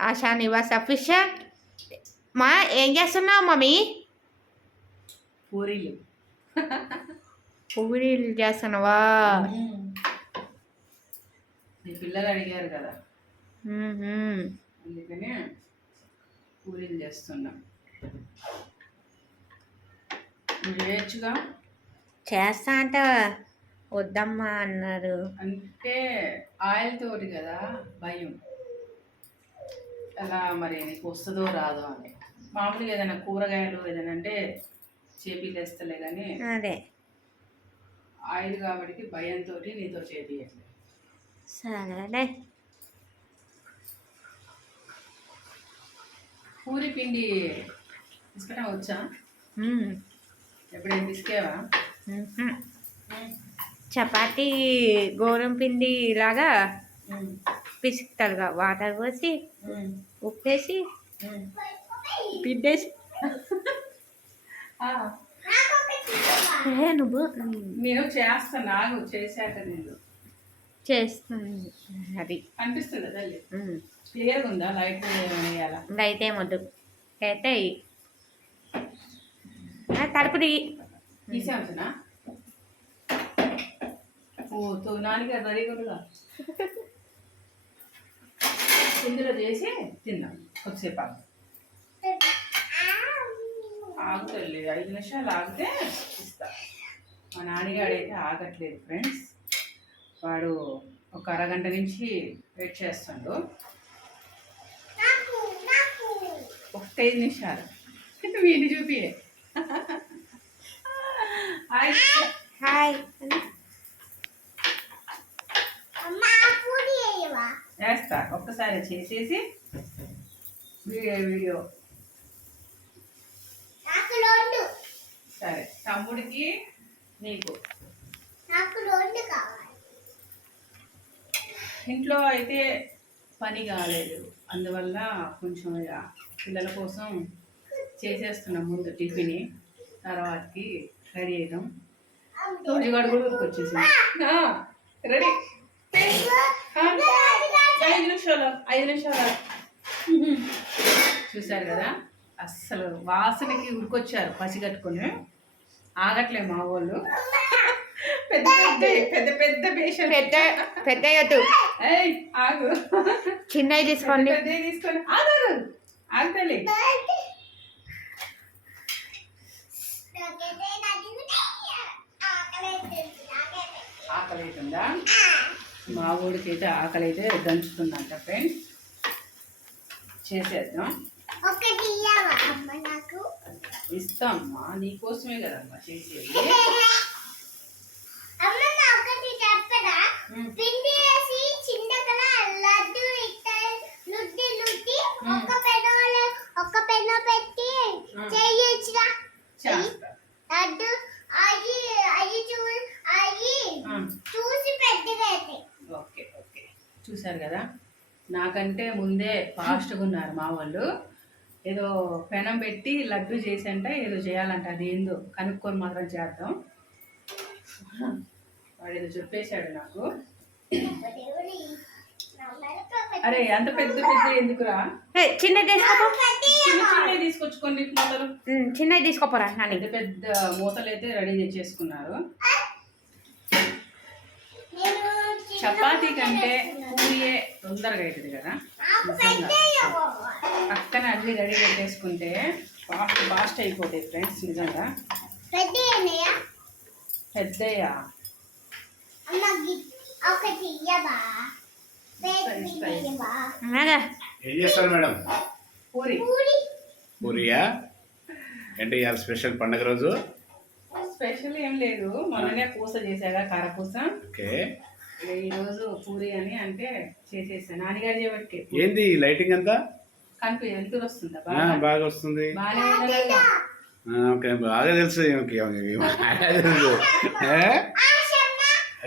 ASHA Nivas official మా ఏం చేస్తున్నావు మమ్మీ పూరీలు పూరీలు చేస్తున్నావా మీ పిల్లలు అడిగారు కదా. మ్మ్హ్మ్. అందుకని పూరీలు చేస్తున్నా. చేయొచ్చుగా? చేస్తా అంటే వద్దమ్మా అన్నారు. అంటే ఆయిల్ తోటి కదా భయం. అలా మరి నీకు వస్తుందో రాదో అని. మామూలుగా ఏదైనా కూరగాయలు ఏదైనా అంటే చేపిలేస్తలే కానీ అదే. ఆయిల్ కాబట్టి భయంతో నీతో చేపియట్లేదు సరేలే. పూరి పిండి తీసుకుంటా వచ్చా. ఎప్పుడైనా తీసుకేవా. చపాతీ గోధుమ పిండి లాగా పిసుకుతారుగా వాటర్ పోసి ఉప్పేసి పిండేసి. ఏ నువ్వు? నేను చేస్తాను నాకు చేశాక నేను. చేస్తాను అది. అనిపిస్తుంది. క్లియర్గా ఉందా? లైట్ వేయాలా? ఇంకా అయితే తలుపుది తీసేవచ్చునా ఓ తోనానికి రెడీగా ఉందిగా ఇందులో చేసి తిందాం. కొద్దిసేపు ఆగు. ఆగుతలే ఐదు నిమిషాలు ఆగితే ఇస్తా. మా నాన్నగాడైతే ఆగట్లేదు ఫ్రెండ్స్. వాడు ఒక అరగంట నుంచి వెయిట్ చేస్తుండు. ఐదు నిమిషాలు. వీడిని చూపి హాయ్ వేస్తా ఒక్కసారి చేసేసి వీడియో వీడియో. సరే తమ్ముడికి నీకు. ఇంట్లో అయితే పని కాలేదు. అందువల్ల కొంచెం ఇక పిల్లల కోసం చేసేస్తున్నాం ముందు టిఫిన్. తర్వాతకి రెడీ అవుతాం తోడిగాడు కూడా ఊరికొచ్చేసింది. రెడీ. నిమిషాలు ఐదు నిమిషాలు. చూశారు కదా? అస్సలు వాసనకి ఉరికొచ్చారు పసి కట్టుకొని. ఆగట్లే మా వాళ్ళు. పెద్ద పెద్ద పెద్ద పెద్ద పేషెంట్ పెద్ద పెద్ద ఆగు. చిన్నవి తీసుకోండి. పెద్ద తీసుకొని. ఆగు ఆగుతలే ఆకలి అవుతుందా మా ఊడికి అయితే ఆకలి అయితే దంచుతుందంట ఫ్రెండ్స్. చేసేద్దాం. ఇస్తామ్మా నీకోసమే కదమ్మా చేసేది. పిండి వేసి చింతకల లడ్డు ఇట్ట లుడ్డి లుడ్డి ఒక పెన ఒక పెన పెట్టి ఉమ్. చేయొచ్చురా చేస్తా లడ్డు అయ్యి అయ్యి చూ అయ్యి ఉమ్. చూసి పెద్దగా అయితే ఓకే ఓకే చూశారు కదా నాకంటే ముందే ఫాస్ట్గా ఉన్నారు మా వాళ్ళు. ఏదో పెనం పెట్టి లడ్డు చేసంట ఏదో చేయాలంట అది ఏందో కనుక్కొని మాత్రం చేద్దాం. వాడు ఏదో చెప్పేశాడు నాకు. అరే అంత పెద్ద పెద్ద ఎందుకురా? చిన్న చిన్నవి తీసుకొచ్చుకోండి మూతలు ఉమ్, చిన్నది తీసుకోపోరా పెద్ద పెద్ద మూతలు అయితే రెడీ చేసుకున్నారు నేను చపాతీ కంటే పూరియే తొందరగా అవుతుంది కదా? పక్కన అన్ని రెడీ పెట్టేసుకుంటే ఫాస్ట్ ఫాస్ట్ అయిపోతాయి ఫ్రెండ్స్ నిజంగా. పెద్దయ్య? ఏం చేస్తారు మేడం? పూరి. పూరి. పూరియా? అంటే ఇవాళ స్పెషల్ పండగ రోజు? స్పెషల్ ఏం లేదు. మొన్ననే పూస చేశాగా కారపూస. ఓకే. ఈరోజు పూరి అని అంటే చేసేసాను నాన్నగారు చేయబట్టి ఏంది ఈ లైటింగ్ అంతా? కనుక వెళ్తురు వస్తుందా? బాగా? వస్తుంది. బాగా తెలుసు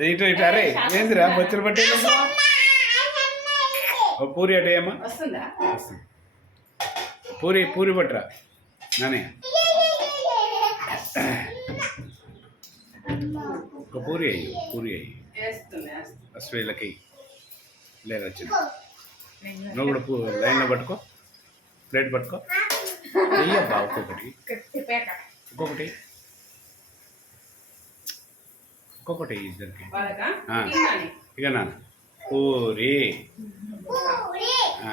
ఇటు ఇటు అరే ఏందిరా బొచ్చులు పట్టే పూరి అటే అమ్మా వస్తుందా? వస్తుంది. పూరి పూరి పట్టరా. నానే. ఒక పూరి అయ్యి పూరి అయ్యి వీళ్ళకి లేదు వచ్చింది. నువ్వు కూడా పూ- లైన్లో పట్టుకో. ప్లేట్ పట్టుకో. వెయ్యబ్బా ఒక్కొక్కటి. ఒక్కొక్కటి. ఒక్కొక్కటి ఇద్దరికి. ఇక నాన్న. పూరి.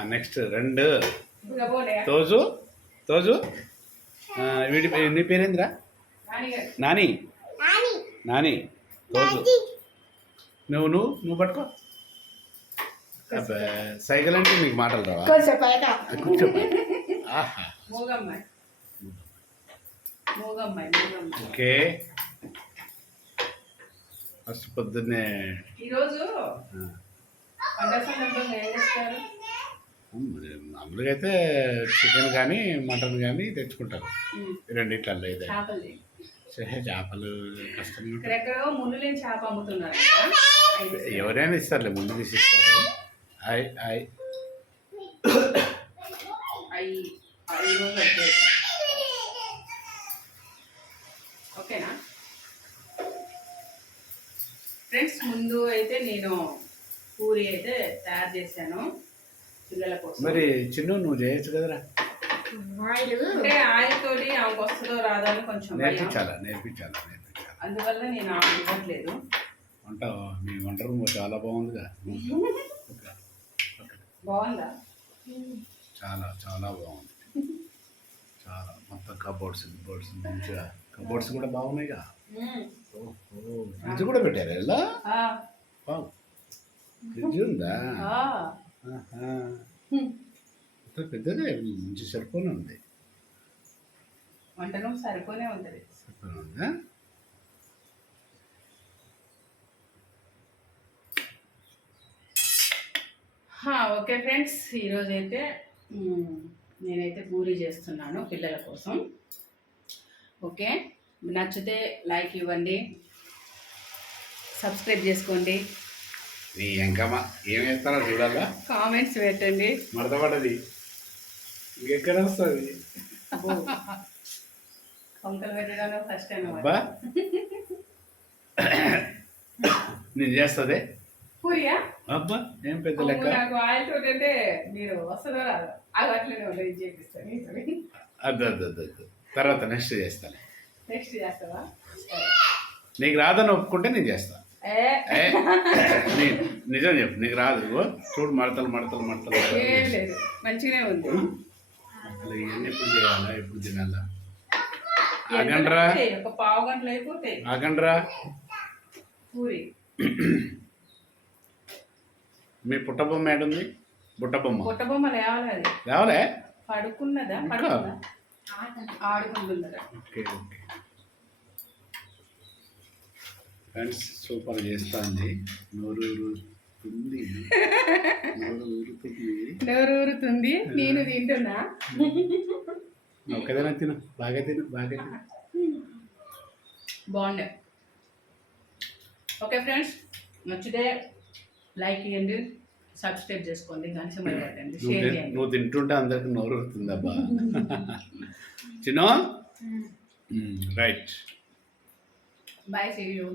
నెక్స్ట్ రెండు. తోజు. తోజు. వీడి నీ పేరేంద్రా? నాని. నాని. నాని. తోజు. నువ్వు నువ్వు నువ్వు పట్టుకో. అబ్బా, సైకిల్ అంటే నీకు మాటలు రావా? కొంచెం పేక? కూర్చో ఆహా. మూగమ్మాయి. మూగమ్మాయి మూగమ్మాయి. ఓకే. ఫస్ట్ పొద్దున్నే. ఈరోజు ఆ, పండగ సందర్భంగా ఏం చేస్తారు? మామూలుగా అయితే చికెన్ కానీ మటన్ కానీ తెచ్చుకుంటారు. రెండిట్లలో ఇదే చేపలు చేపలు. ఇక్కడెక్కడో ముళ్ళు లేని చేప అమ్ముతున్నారు. ఎవరైనా ఇస్తారులే ముందు తీసి ఇస్తారు ఓకేనా? ఫ్రెండ్స్ ముందు అయితే నేను పూరి అయితే తయారు చేశాను. పిల్లల కోసం. మరి చిన్ను నువ్వు చేయొచ్చు కదరా. అంటే ఆయిల్ తోటి ఆమెకు వస్తుందో రాదో అని కొంచెం భయం. నేర్పించాలా నేర్పించాలా నేర్పించాలా? అందువల్ల నేను ఆమె ఇవ్వట్లేదు. వంట మీ వంట రూమ్ చాలా బాగుందిగా. ఓకే. బాగుందా? చాలా చాలా బాగుంది. చాలా. మొత్తం కబోర్డ్స్ గిబోర్డ్స్ మంచిగా. కబోర్డ్స్ కూడా బాగున్నాయిగా. ఓహో. ఫ్రిడ్జ్ కూడా పెట్టారు ఎలా ఆ, ఫ్రిడ్జ్ ఉందా? ఆ. ఆహా. పెద్దదే మంచి సరిపోనే ఉంది. వంట రూమ్ సరిపోనే ఉంటుంది. సరిపోనే ఉందా? ఓకే ఫ్రెండ్స్ ఈరోజు అయితే నేనైతే పూరి చేస్తున్నాను పిల్లల కోసం. ఓకే నచ్చితే లైక్ ఇవ్వండి సబ్స్క్రైబ్ చేసుకోండి. నీ ఎంకమ్మ ఏం చూడాలా? కామెంట్స్ పెట్టండి. మడత ఇంకెక్కడ వస్తుంది? ఫస్ట్ టైం అబ్బా. నేను చేస్తుంది? పూరియా? అబ్బా ఏం పెద్ద లెక్క? నాకు ఆయిల్ తోటి అంటే మీరు వస్తుందో రాదు అది అట్లనే ఉంటుంది చేపిస్తాను అద్దు అద్దు అద్దు అద్దు. తర్వాత నెక్స్ట్ చేస్తాను నెక్స్ట్ చేస్తావా? నీకు రాదని ఒప్పుకుంటే నేను చేస్తాను నిజం చెప్పు నీకు రాదు. చూడు మడతలు మడతలు మడతలు. మంచిగానే ఉంది. అసలు ఇవన్నీ ఎప్పుడు చేయాలా? ఎప్పుడు తినాలా? ఆగండ్రా? ఒక పావు గంటలు అయిపోతాయి. ఆగండ్రా. పూరి. మీ పుట్టబొమ్మ ఏడుంది? బుట్టబొమ్మ. బుట్ట బొమ్మ లేవాలి అది. రావలే పడుకున్నదా? ఆడుకుంటుందా ఓకే ఓకే. ఫ్రెండ్స్ సూపర్ చేస్తుంది నోరు ఊరుతుంది నోరు ఊరుతుంది నేను తింటున్నా. ఒక్కదైనా తిను. బాగా తిను బాగా తిను. బాగుండే. ఓకే ఫ్రెండ్స్ నచ్చితే లైక్ ఇవ్వండి సబ్స్క్రైబ్ చేసుకోండి గంట పట్టండి షేర్ చేయండి. నువ్వు తింటుంటే అందరికి నోరు ఊరుతుంది అబ్బా చిన్న రైట్. Bye see you.